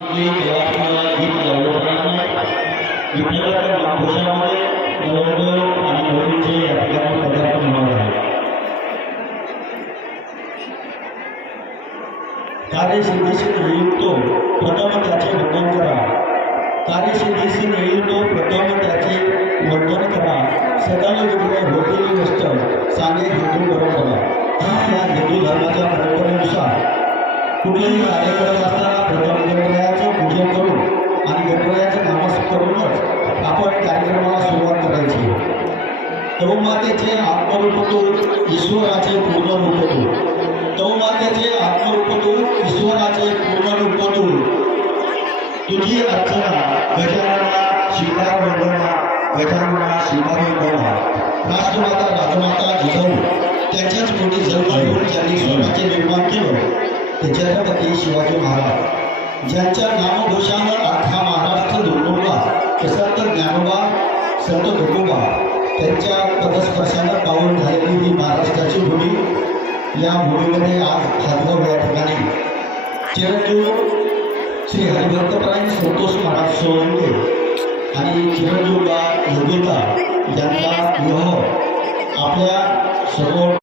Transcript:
देवाला गीत लावल्याप्रमाणे विठ्ठलाच्या नामघोषामध्ये नवरदेव आणि नवरीचे या ठिकाणी पदार्पण होणार आहे. कार्यसिद्धीशी नियुक्तो प्रथम त्याचे वर्णन करा. कार्यसिद्धीशी नियुक्तो प्रथम त्याचे वर्णन करा. सकल विघ्ने होतील नष्ट सांगे हिंदू परंपरा. या हिंदू धर्माच्या परंपरेनुसार कुठलेही कार्य करत असताना प्रथम गणपयाचं पूजन करून आणि गणपयाचं नामस्मरूनच आपण कार्यक्रमाला सुरुवात करायची. तौमातेचे आत्मरूप तू ईश्वराचे पूर्ण रूप तू. तौमातेचे आत्मरूप तू ईश्वराचे पूर्ण रूप तू. तुझी अर्चना गजानना शिकार वंदना गजानना शिकार वंदना. राष्ट्रमाता राजमाता जिजाऊ त्यांच्याच मोठी जन्म घेऊन ज्यांनी स्वतःचे निर्माण केलं ते छत्रपती शिवाजी महाराज, ज्यांच्या नामघोषानं अख्खा महाराष्ट्र दुमदुमला. संत ज्ञानोबा संत तुकोबा त्यांच्या पदस्पर्शानं पाऊल झालेली ही महाराष्ट्राची भूमी. या भूमीमध्ये आज हातगाव या ठिकाणी चिरंजीव श्री हरिभक्तपरायण संतोष महाराज सोळंके आणि चिरंजीवबा योगिता यांचा विवाह आपल्या सर्व